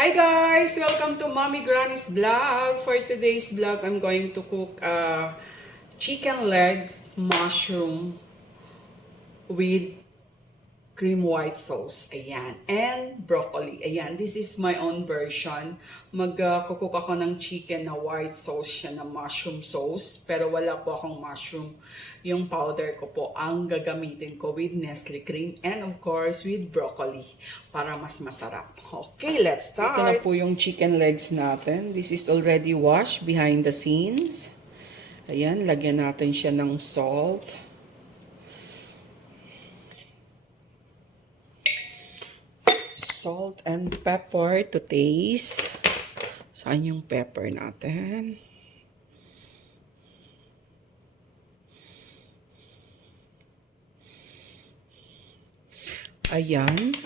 Hi guys! Welcome to Mommy Granny's vlog. For today's vlog, I'm going to cook chicken legs, mushroom with cream white sauce. Ayan. And broccoli. Ayan. This is my own version. Mag-cook ako ng chicken na white sauce siya na mushroom sauce. Pero wala po akong mushroom. Yung powder ko po ang gagamitin ko with Nestle cream and of course with broccoli para mas masarap. Okay, let's start. Ito na po yung chicken legs natin. This is already washed behind the scenes. Ayan, lagyan natin siya ng salt. Salt and pepper to taste. Saan yung pepper natin? Ayan.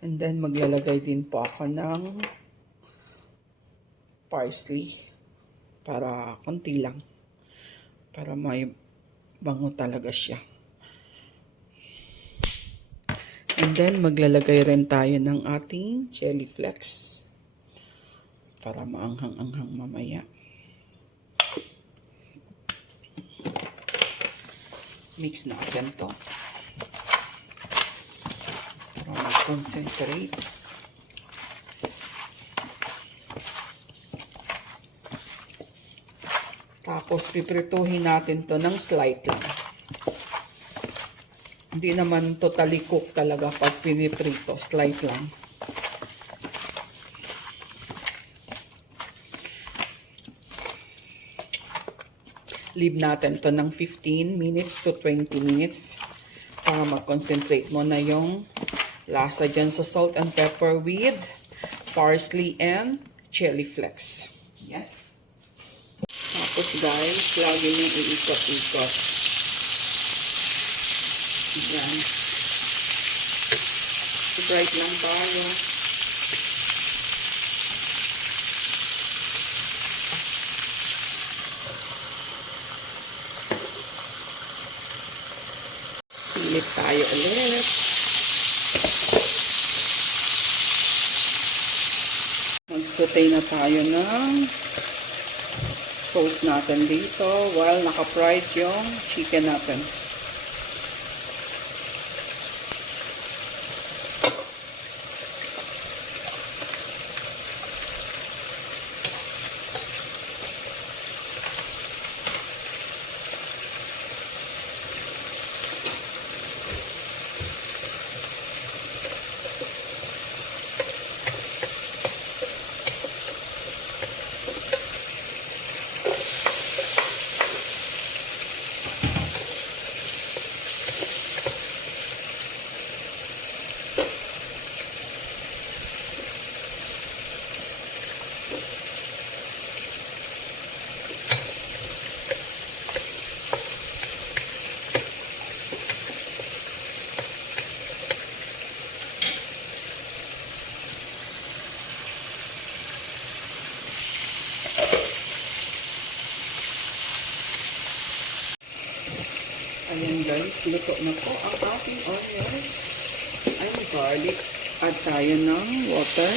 And then maglalagay din po ako ng parsley. Para konti lang. Para may bango talaga siya. And then, maglalagay rin tayo ng ating chili flakes para maanghang-anghang mamaya. Mix natin to para mag-concentrate. Tapos, piprituhin natin to ng slight lang. Hindi naman totally cook talaga pag piniprito. Slight lang. Leave natin to ng 15 minutes to 20 minutes para mag-concentrate mo na yung lasa dyan sa salt and pepper with parsley and chili flakes. Yan. Tapos guys, lagi nyo iikot-ikot. Yan. Bright lang tayo. Silip tayo ulit. Mag-saute na tayo ng sauce natin dito while naka-fried yung chicken natin. Ayan guys, luto na po ang ating onions and garlic. Add tayo ng water.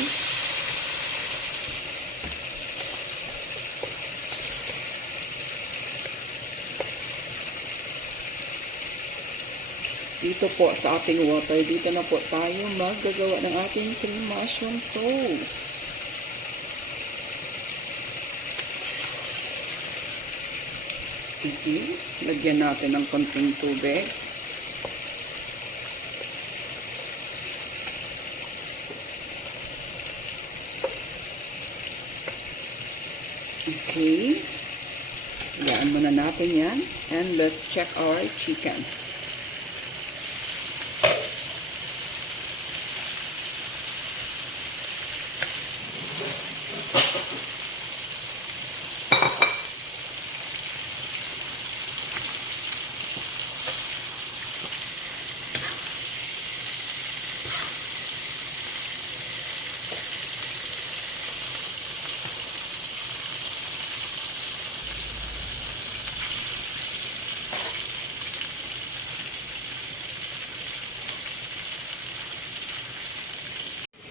Dito po sa ating water, dito na po tayo maggagawa ng ating cream mushroom sauce. Sticky. Lagyan natin ng konting tubig. Okay. Hayaan muna natin yan. And let's check our chicken.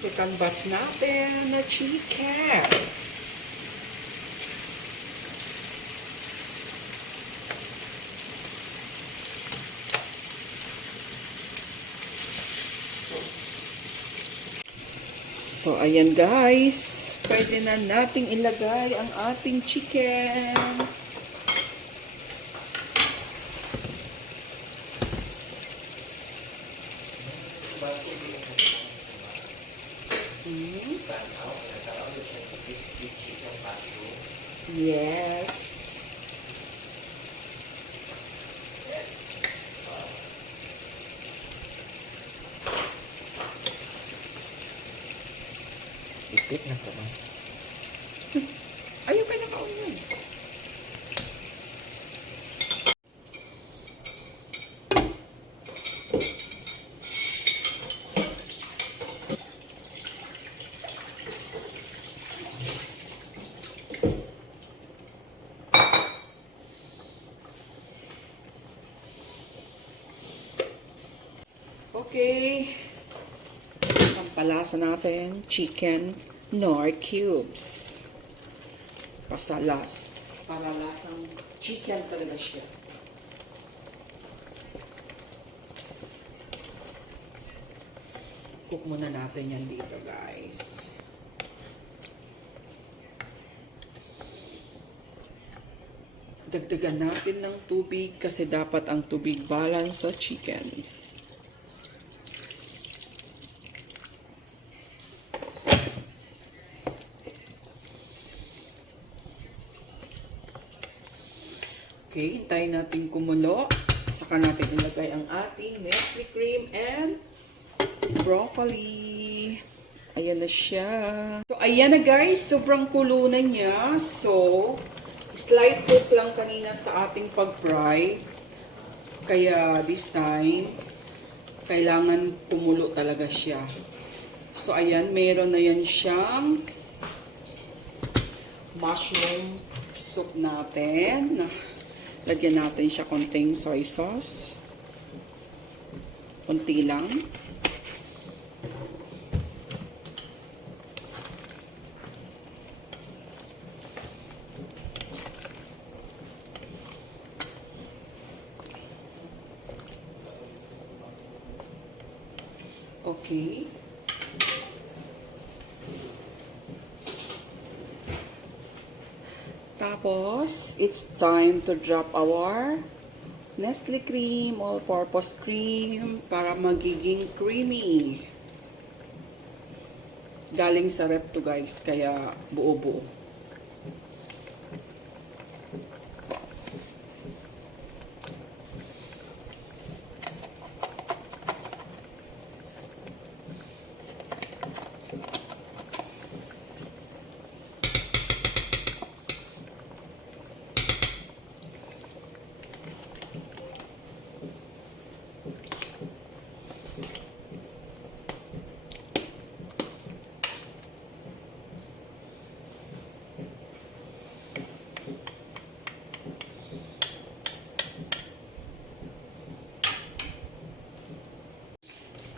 second batch natin na chicken. So, ayan guys. Pwede na nating ilagay ang ating chicken. Yes. Ipit na po ba? Ayun kayo nakaunyan. Okay. Ang palasa natin, chicken Knorr cubes. Pasalat. Para lasang chicken talaga siya. Cook muna natin yan dito, guys. Dagdagan natin ng tubig kasi dapat ang tubig balance sa chicken. Okay, hintayin natin kumulo. Saka natin ilagay ang ating Nestle cream and broccoli. Ayan na siya. So, ayan na guys. Sobrang kulo na niya. So, slight cook lang kanina sa ating pag-fry. Kaya this time, kailangan kumulo talaga siya. So, ayan. Meron na yan siyang mushroom soup natin. Lagyan natin siya konting soy sauce. Konti lang. Okay. Tapos, it's time to drop our Nestle cream, all-purpose cream, para magiging creamy. Galing sa rep to guys, kaya buo-buo.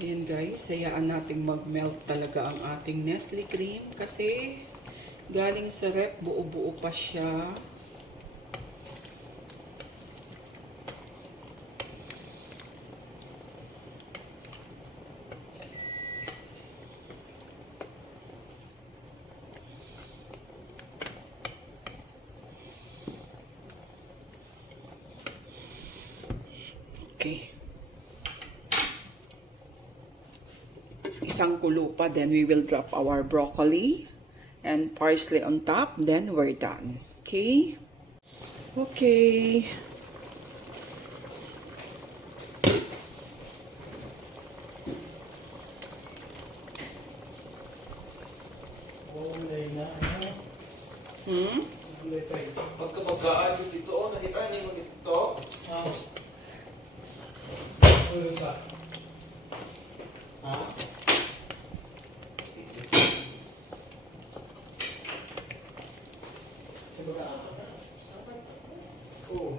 Ayan guys, hayaan natin mag-melt talaga ang ating Nestle cream kasi galing sa rep, buo-buo pa siya. Okay. Isang kulo pa, then we will drop our broccoli and parsley on top, then we're done. Okay? Okay. Pagka magkaan dito, nakita niyo mo dito. Ha? Oh.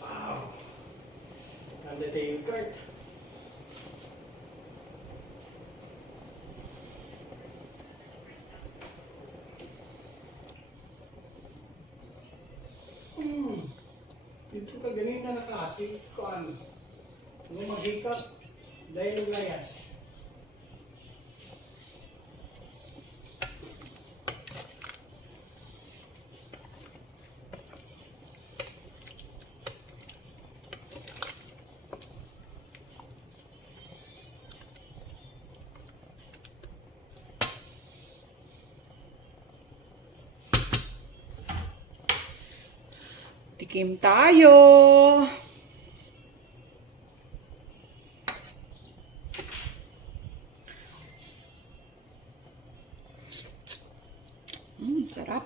Wow. Dito ka ganin na nakasi, kuan. Nung magikas, dahil layas. Tikim tayo. Sarap.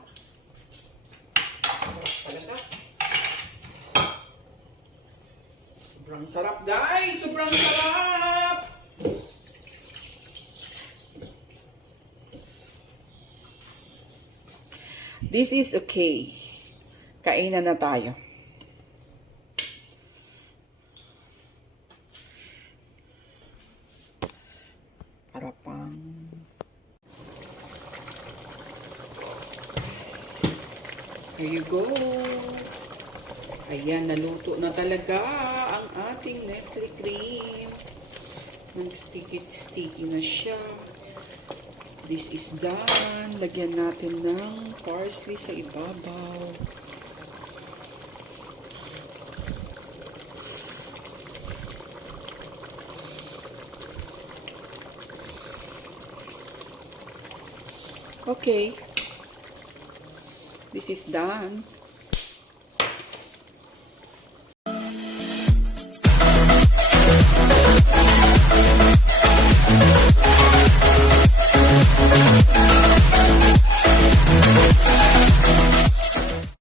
Sarap talaga. Sobrang sarap, guys. Sobrang sarap. This is okay. Kainan na tayo. Parapang. Here you go. Ayan, naluto na talaga ang ating Nestle cream. Nag-sticky na siya. This is done. Lagyan natin ng parsley sa ibabaw. Okay. This is done.